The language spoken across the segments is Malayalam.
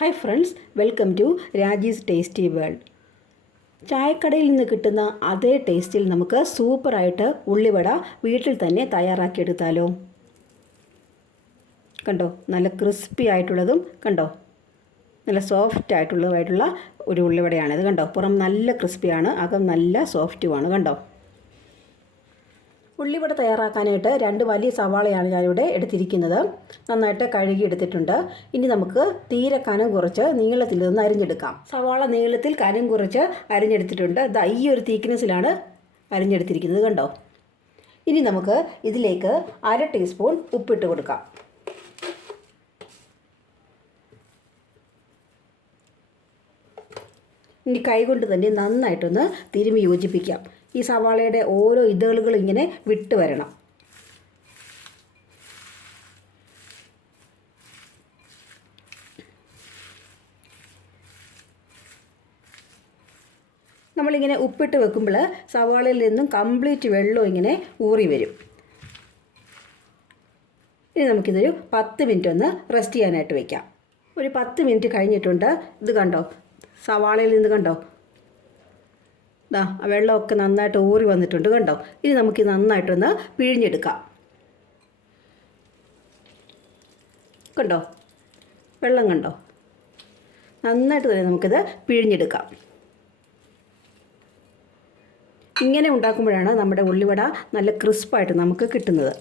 Hi friends welcome to Raji's tasty world ചായക്കടയിൽ നിന്ന് കിട്ടുന്ന അതേ ടേസ്റ്റിൽ നമുക്ക് സൂപ്പറായിട്ട് ഉള്ളിവട വീട്ടിൽ തന്നെ തയ്യാറാക്കിയെടുത്താലോ കണ്ടോ? നല്ല ക്രിസ്പി ആയിട്ടുള്ളതും കണ്ടോ? നല്ല സോഫ്റ്റ് ആയിട്ടുള്ളതുമായിട്ടുള്ള ഒരു ഉള്ളിവടയാണിത് കണ്ടോ? പുറം നല്ല ക്രിസ്പിയാണ് അകം നല്ല സോഫ്റ്റുമാണ് കണ്ടോ? ഉള്ളിവട തയ്യാറാക്കാനായിട്ട് രണ്ട് വലിയ സവാളയാണ് ഞാനിവിടെ എടുത്തിരിക്കുന്നത്. നന്നായിട്ട് കഴുകി എടുത്തിട്ടുണ്ട് ഇനി നമുക്ക് തീരെ കനം കുറച്ച് നീളത്തിൽ നിന്ന് അരിഞ്ഞെടുക്കാം. സവാള നീളത്തിൽ കനം കുറച്ച് അരിഞ്ഞെടുത്തിട്ടുണ്ട്. ദാ ഈ ഒരു തീക്ക്നെസ്സിലാണ് അരിഞ്ഞെടുത്തിരിക്കുന്നത് കണ്ടോ? ഇനി നമുക്ക് ഇതിലേക്ക് അര ടീസ്പൂൺ ഉപ്പിട്ട് കൊടുക്കാം. ഇനി കൈകൊണ്ട് തന്നെ നന്നായിട്ടൊന്ന് തിരുമി യോജിപ്പിക്കാം. ഈ സവാളയുടെ ഓരോ ഇതളുകൾ ഇങ്ങനെ വിട്ട് വരണം. നമ്മളിങ്ങനെ ഉപ്പിട്ട് വെക്കുമ്പോൾ സവാളയിൽ നിന്നും കംപ്ലീറ്റ് വെള്ളം ഇങ്ങനെ ഊറി വരും. ഇനി നമുക്കിതൊരു പത്ത് മിനിറ്റ് ഒന്ന് റെസ്റ്റ് ചെയ്യാനായിട്ട് വയ്ക്കാം ഒരു പത്ത് മിനിറ്റ് കഴിഞ്ഞിട്ടുണ്ട്. ഇത് കണ്ടോ? സവാളയിൽ നിന്ന് കണ്ടോ? ദാ ആ വെള്ളമൊക്കെ നന്നായിട്ട് ഊറി വന്നിട്ടുണ്ട് കണ്ടോ? ഇനി നമുക്ക് നന്നായിട്ടൊന്ന് പിഴിഞ്ഞെടുക്കാം. കണ്ടോ? വെള്ളം കണ്ടോ? നന്നായിട്ട് തന്നെ നമുക്കിത് പിഴിഞ്ഞെടുക്കാം. ഇങ്ങനെ ഉണ്ടാക്കുമ്പോഴാണ് നമ്മുടെ ഉള്ളിവട നല്ല ക്രിസ്പായിട്ട് നമുക്ക് കിട്ടുന്നത്.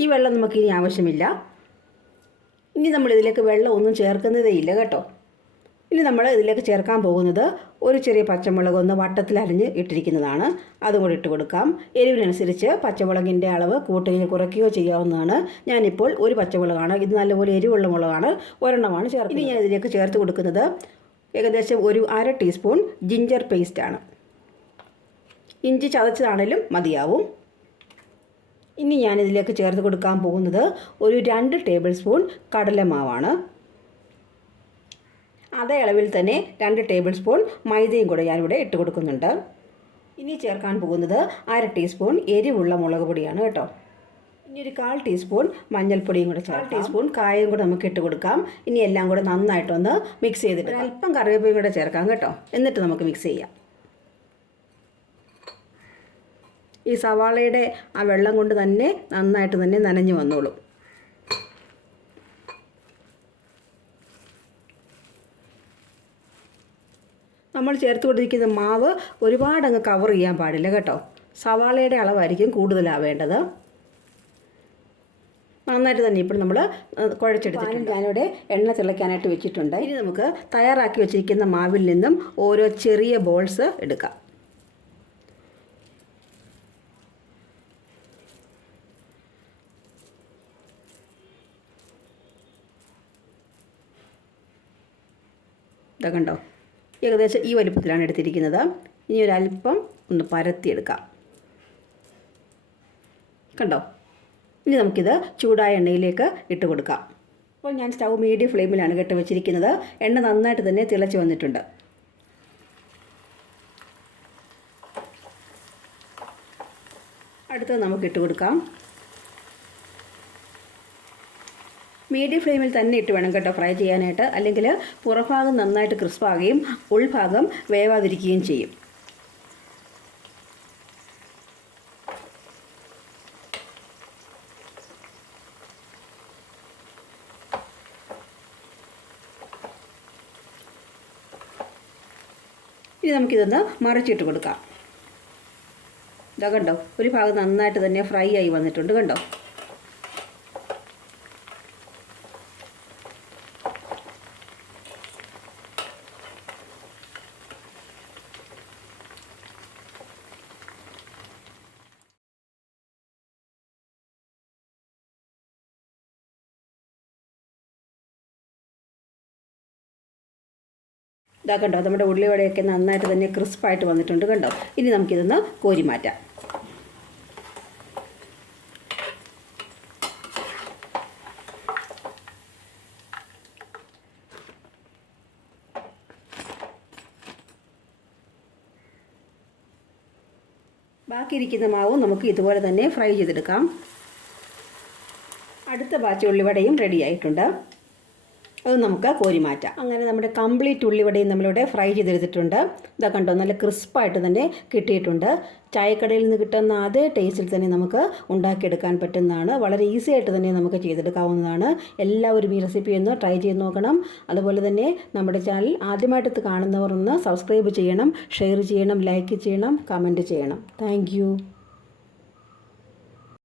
ഈ വെള്ളം നമുക്ക് ഇനി ആവശ്യമില്ല. ഇനി നമ്മൾ ഇതിലേക്ക് വെള്ളം ഒന്നും ചേർക്കുന്നതേ ഇല്ല കേട്ടോ. ഇനി നമ്മൾ ഇതിലേക്ക് ചേർക്കാൻ പോകുന്നത് ഒരു ചെറിയ പച്ചമുളക് ഒന്ന് വട്ടത്തിൽ അരിഞ്ഞ് ഇട്ടിരിക്കുന്നതാണ്. അതും കൂടി ഇട്ട് കൊടുക്കാം. എരിവിനനുസരിച്ച് പച്ചമുളകിന്റെ അളവ് കൂട്ടുകയോ കുറയ്ക്കുകയോ ചെയ്യാവുന്നതാണ്. ഞാനിപ്പോൾ ഒരു പച്ചമുളകാണ്. ഇത് നല്ലപോലെ എരിവുള്ള മുളകാണ്. ഒരെണ്ണമാണ് ചേർക്കുന്നത്. ഇനി ഞാൻ ഇതിലേക്ക് ചേർത്ത് കൊടുക്കുന്നത് ഏകദേശം ഒരു അര ടീസ്പൂൺ ജിഞ്ചർ പേസ്റ്റാണ് ഇഞ്ചി ചതച്ചതാണേലും മതിയാവും. ഇനി ഞാനിതിലേക്ക് ചേർത്ത് കൊടുക്കാൻ പോകുന്നത് ഒരു രണ്ട് ടേബിൾ സ്പൂൺ കടലമാവാണ്. അതേ അളവിൽ തന്നെ രണ്ട് ടേബിൾ സ്പൂൺ മൈദയും കൂടെ ഞാനിവിടെ ഇട്ട് കൊടുക്കുന്നുണ്ട്. ഇനി ചേർക്കാൻ പോകുന്നത് അര ടീസ്പൂൺ എരിവുള്ള മുളക് പൊടിയാണ് കേട്ടോ. ഇനി ഒരു കാൽ ടീസ്പൂൺ മഞ്ഞൾപ്പൊടിയും കൂടെ ചേർക്കാം. ടീസ്പൂൺ കായയും കൂടെ നമുക്ക് ഇട്ട് കൊടുക്കാം. ഇനി എല്ലാം കൂടെ നന്നായിട്ടൊന്ന് മിക്സ് ചെയ്തിട്ട് അല്പം കറിവേപ്പിലയും കൂടെ ചേർക്കാം കേട്ടോ. എന്നിട്ട് നമുക്ക് മിക്സ് ചെയ്യാം. ഈ സവാളയുടെ ആ വെള്ളം കൊണ്ട് തന്നെ നന്നായിട്ട് തന്നെ നനഞ്ഞു വന്നോളും. നമ്മൾ ചേർത്ത് കൊണ്ടിരിക്കുന്ന മാവ് ഒരുപാടങ്ങ് കവർ ചെയ്യാൻ പാടില്ല കേട്ടോ. സവാളയുടെ അളവായിരിക്കും കൂടുതലാവേണ്ടത് നന്നായിട്ട് തന്നെ ഇപ്പോൾ നമ്മൾ കുഴച്ചെടുത്തിട്ടുണ്ട്. ഞാനിവിടെ എണ്ണ തിളയ്ക്കാനായിട്ട് വെച്ചിട്ടുണ്ട്. ഇനി നമുക്ക് തയ്യാറാക്കി വെച്ചിരിക്കുന്ന മാവിൽ നിന്നും ഓരോ ചെറിയ ബോൾസ് എടുക്കാം. ഇതാ കണ്ടോ? ഏകദേശം ഈ വലിപ്പത്തിലാണ് എടുത്തിരിക്കുന്നത്. ഇനി ഒരല്പം ഒന്ന് പരത്തിയെടുക്കാം. കണ്ടോ? ഇനി നമുക്കിത് ചൂടായ എണ്ണയിലേക്ക് ഇട്ട് കൊടുക്കാം. അപ്പോൾ ഞാൻ സ്റ്റൗ മീഡിയം ഫ്ലെയിമിലാണ് കെട്ട് വെച്ചിരിക്കുന്നത്. എണ്ണ നന്നായിട്ട് തന്നെ തിളച്ച് വന്നിട്ടുണ്ട്. അടുത്തത് നമുക്ക് ഇട്ട് കൊടുക്കാം. മീഡിയം ഫ്ലെയിമിൽ തന്നെ ഇട്ട് വേണം കേട്ടോ ഫ്രൈ ചെയ്യാനായിട്ട്. അല്ലെങ്കിൽ പുറഭാഗം നന്നായിട്ട് ക്രിസ്പാകുകയും ഉൾഭാഗം വേവാതിരിക്കുകയും ചെയ്യും. ഇനി നമുക്കിതൊന്ന് മറിച്ചിട്ട് കൊടുക്കാം. ഇതാ കണ്ടോ? ഒരു ഭാഗം നന്നായിട്ട് തന്നെ ഫ്രൈ ആയി വന്നിട്ടുണ്ട് കണ്ടോ? ഇതാ കണ്ടോ നമ്മുടെ ഉള്ളിവടയൊക്കെ നന്നായിട്ട് തന്നെ ക്രിസ്പായിട്ട് വന്നിട്ടുണ്ട് കണ്ടോ? ഇനി നമുക്കിതൊന്ന് കോരി മാറ്റാം. ബാക്കിയിരിക്കുന്ന മാവും നമുക്ക് ഇതുപോലെ തന്നെ ഫ്രൈ ചെയ്തെടുക്കാം. അടുത്ത ബാച്ച് ഉള്ളിവടയും റെഡി ആയിട്ടുണ്ട്. അത് നമുക്ക് കോരി മാറ്റാം. അങ്ങനെ നമ്മുടെ കംപ്ലീറ്റ് ഉള്ളിവടയും നമ്മളിവിടെ ഫ്രൈ ചെയ്തെടുത്തിട്ടുണ്ട്. ഇതാ കണ്ടോ നല്ല ക്രിസ്പായിട്ട് തന്നെ കിട്ടിയിട്ടുണ്ട്. ചായക്കടയിൽ നിന്ന് കിട്ടുന്ന അതേ ടേസ്റ്റിൽ തന്നെ നമുക്ക് ഉണ്ടാക്കിയെടുക്കാൻ പറ്റുന്നതാണ്. വളരെ ഈസി ആയിട്ട് തന്നെ നമുക്ക് ചെയ്തെടുക്കാവുന്നതാണ്. എല്ലാവരും ഈ റെസിപ്പി ഒന്ന് ട്രൈ ചെയ്ത് നോക്കണം. അതുപോലെ തന്നെ നമ്മുടെ ചാനൽ ആദ്യമായിട്ട് കാണുന്നവർ ഒന്ന് സബ്സ്ക്രൈബ് ചെയ്യണം ഷെയർ ചെയ്യണം ലൈക്ക് ചെയ്യണം കമന്റ് ചെയ്യണം. താങ്ക്